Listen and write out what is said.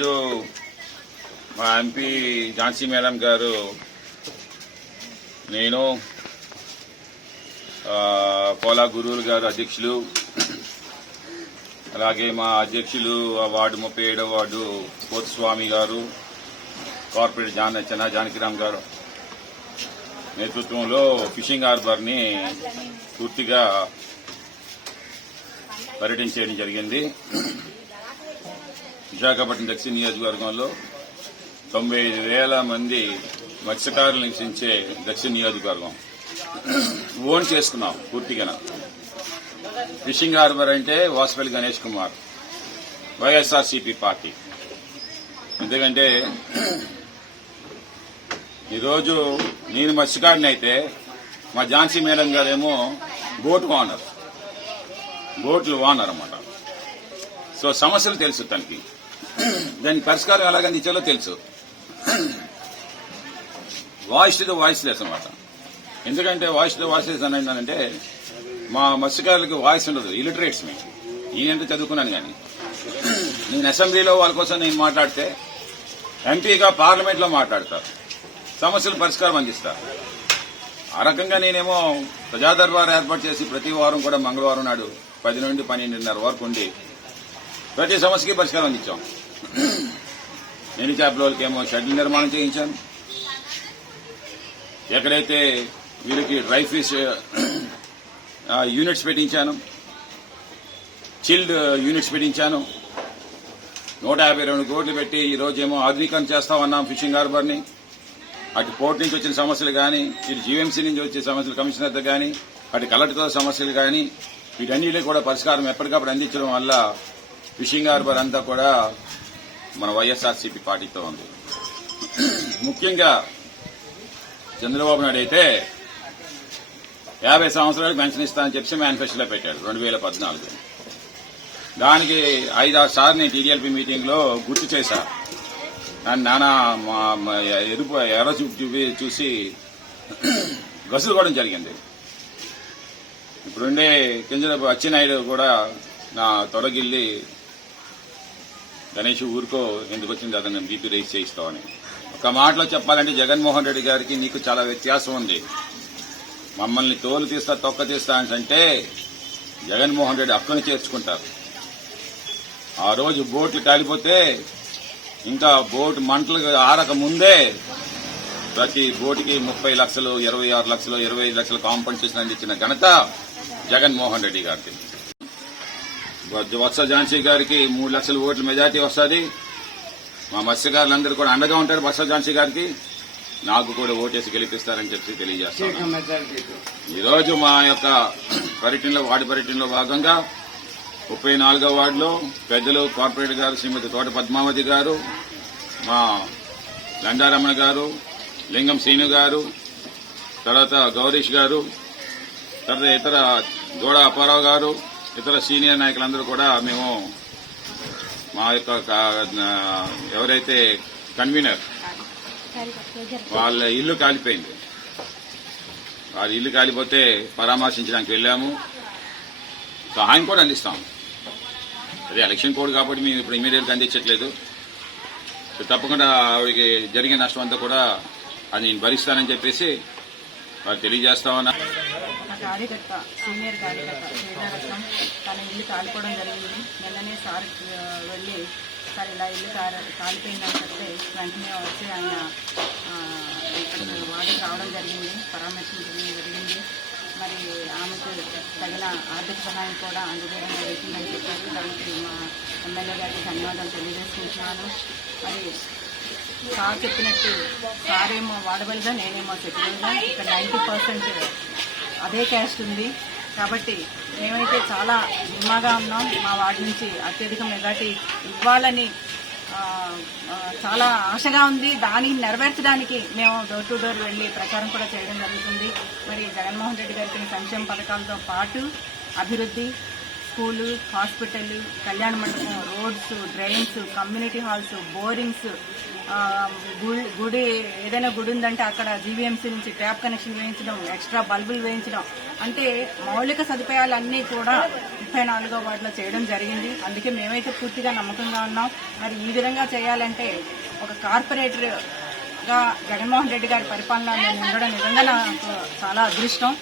ఈరోజు మా MP Jhansi madam గారు, నేను, పోలా గురువులు గారు అధ్యక్షులు, అలాగే మా అధ్యక్షులు వార్డు 37వ వార్డు కోతస్వామి గారు, కార్పొరేట్ చెన్నా జానకిరామ్ గారు నేతృత్వంలో ఫిషింగ్ హార్బర్ని పూర్తిగా పర్యటించడం జరిగింది. విశాఖపట్నం దక్షిణ నియోజకవర్గంలో 95,000 మంది మత్స్యకారులు నివసించే దక్షిణ నియోజకవర్గం ఓన్ చేసుకున్నాం పూర్తిగా. ఫిషింగ్ హార్బర్ అంటే వాసుపల్లి గణేష్ కుమార్, వైఎస్ఆర్సీపీ పార్టీ. ఎందుకంటే ఈరోజు నేను మత్స్యకారుని అయితే మా ఝాన్సీ మేడం గారేమో బోట్లు ఓనర్ అన్నమాట. సో సమస్యలు తెలుసు తనకి, దానికి పరిష్కారం ఎలాగ అందించాలో తెలుసు. వాయిస్ టు ద వాయిస్లెస్ అన్నమాట. ఎందుకంటే వాయిస్ టు ద వాయిస్లెస్ అని ఏంటంటే మా మత్స్యకారులకి వాయిస్ ఉండదు, ఇలిటరేట్స్ మేము. నేనెంత చదువుకున్నాను కానీ నేను అసెంబ్లీలో వాళ్ళ కోసం నేను మాట్లాడితే ఎంపీగా పార్లమెంట్లో మాట్లాడతారు, సమస్యలు పరిష్కారం అందిస్తారు. ఆ రకంగా నేనేమో ప్రజా దర్బార్ ఏర్పాటు చేసి ప్రతి వారం కూడా మంగళవారం నాడు 10 నుండి 12:30 వరకు ఉండి ప్రతి సమస్యకి పరిష్కారం అందించాం. నేను చేపల వాళ్ళకేమో షెడ్యూల్ నిర్మాణం చేయించాను. ఎక్కడైతే వీరికి డ్రై ఫిష్ యూనిట్స్ పెట్టించాను, చిల్డ్ యూనిట్స్ పెట్టించాను. 152 కోట్లు పెట్టి ఈ రోజేమో ఆధునీకరణ చేస్తామన్నాం ఫిషింగ్ హార్బర్ని. అటు పోర్ట్ నుంచి వచ్చిన సమస్యలు కానీ, ఇటు జీవీఎంసీ నుంచి వచ్చే సమస్యలు కమిషనర్తో కానీ, అటు కలెక్టర్తో సమస్యలు కానీ, వీటన్నిటికీ కూడా పరిష్కారం ఎప్పటికప్పుడు అందించడం వల్ల ఫిషింగ్ హార్బర్ అంతా కూడా మన వైఎస్ఆర్సీపీ పార్టీతో ఉంది. ముఖ్యంగా చంద్రబాబు నాయుడు అయితే 50 సంవత్సరాలకు పెన్షన్ ఇస్తానని చెప్పి మేనిఫెస్టోలో పెట్టాడు 2014. దానికి 5-6 సార్లు నేను టీడీఎల్పీ మీటింగ్లో గుర్తు చేశా. నానా ఎర్ర చూసి గసులుకోవడం జరిగింది. ఇప్పుడుండే కింజరపు అచ్చెన్నాయుడు కూడా నా తొడగిల్లి గణేష్ ఊరుకో, ఎందుకు వచ్చింది అతను బీపీ రైజ్ చేయిస్తామని. ఒక మాటలో చెప్పాలంటే జగన్మోహన్ రెడ్డి గారికి నీకు చాలా వ్యత్యాసం ఉంది. మమ్మల్ని తోలు తీస్తా తొక్క తీస్తా అంటే జగన్మోహన్ రెడ్డి హక్కును చేర్చుకుంటారు. ఆ రోజు బోట్లు కాలిపోతే ఇంకా బోటు మంటలు ఆరక ముందే ప్రతి బోటుకి 30 లక్షలు, 26 లక్షలు, 25 లక్షలు కాంపెన్సేషన్ అందించిన ఘనత జగన్మోహన్ రెడ్డి గారికి. బొత్స ఝాన్సీ గారికి 3 లక్షల ఓట్ల మెజార్టీ వస్తుంది. మా మత్స్యకారులందరూ కూడా అండగా ఉంటారు బొత్స ఝాన్సీ గారికి. నాకు కూడా ఓటేసి గెలిపిస్తారని చెప్పి తెలియజేస్తాను. ఈరోజు మా యొక్క వార్డు పర్యటనలో భాగంగా 34వ వార్డులో పెద్దలు కార్పొరేటర్ గారు శ్రీమతి తోట పద్మావతి గారు, మా లండారమణ గారు, లింగం శ్రీను గారు, తర్వాత గౌరీష్ గారు, తర్వాత ఇతర దూడ అప్పారావు గారు, ఇతర సీనియర్ నాయకులందరూ కూడా మేము మా యొక్క ఎవరైతే కన్వీనర్ వాళ్ళ ఇల్లు కాలిపోయింది, వాళ్ళ ఇల్లు కాలిపోతే పరామర్శించడానికి వెళ్ళాము. సహాయం కూడా అందిస్తాము. అదే ఎలక్షన్ కోడ్ కాబట్టి మేము ఇప్పుడు ఇమీడియట్గా అందించట్లేదు. తప్పకుండా ఆవిడకి జరిగిన నష్టం అంతా కూడా అది నేను భరిస్తానని చెప్పేసి వారు తెలియజేస్తామన్నా. కార్యకర్త సీనియర్ కార్యకర్త శ్రీధరత్నం తన ఇల్లు కాలిపోవడం జరిగింది. నిన్ననే సార్ వెళ్ళి సార్ ఇలా ఇల్లు కాలిపోయిందని చెప్తే వెంటనే వచ్చి ఆయన ఇక్కడ వార్డుకు రావడం జరిగింది, పరామర్శించడం జరిగింది. మరి ఆమెకు తగిన ఆర్థిక సహాయం కూడా అందజేయడం జరుగుతుందని చెప్పారు. దానికి మా ఎమ్మెల్యే గారికి ధన్యవాదాలు తెలియజేసుకుంటున్నాను. మరి సార్ చెప్పినట్టు సారేమో వాడబలిగా, నేనేమో చెప్పగలిగా. ఇక్కడ 90% అదే క్యాస్ట్ ఉంది కాబట్టి మేమైతే చాలా ధీమాగా ఉన్నాం. మా వార్డు నుంచి అత్యధిక మెజార్టీ ఇవ్వాలని చాలా ఆశగా ఉంది. దానికి నెరవేర్చడానికి మేము డోర్ టు డోర్ వెళ్లి ప్రచారం కూడా చేయడం జరుగుతుంది. మరి జగన్మోహన్ రెడ్డి గారికి సంక్షేమ పథకాలతో పాటు అభివృద్ధి, స్కూలు, హాస్పిటల్, కళ్యాణ మండపం, రోడ్స్, డ్రైన్స్, కమ్యూనిటీ హాల్స్, బోరింగ్స్, గుడి ఏదైనా గుడి ఉందంటే అక్కడ జీవీఎంసీ నుంచి ట్యాప్ కనెక్షన్ వేయించడం, ఎక్స్ట్రా బల్బులు వేయించడం, అంటే మౌలిక సదుపాయాలన్నీ కూడా 34వ వార్డులో చేయడం జరిగింది. అందుకే మేమైతే పూర్తిగా నమ్మకంగా ఉన్నాం. మరి ఈ విధంగా చేయాలంటే ఒక కార్పొరేటర్గా జగన్మోహన్ రెడ్డి గారి పరిపాలన నేను ఉండడం నిజంగా నాకు చాలా అదృష్టం.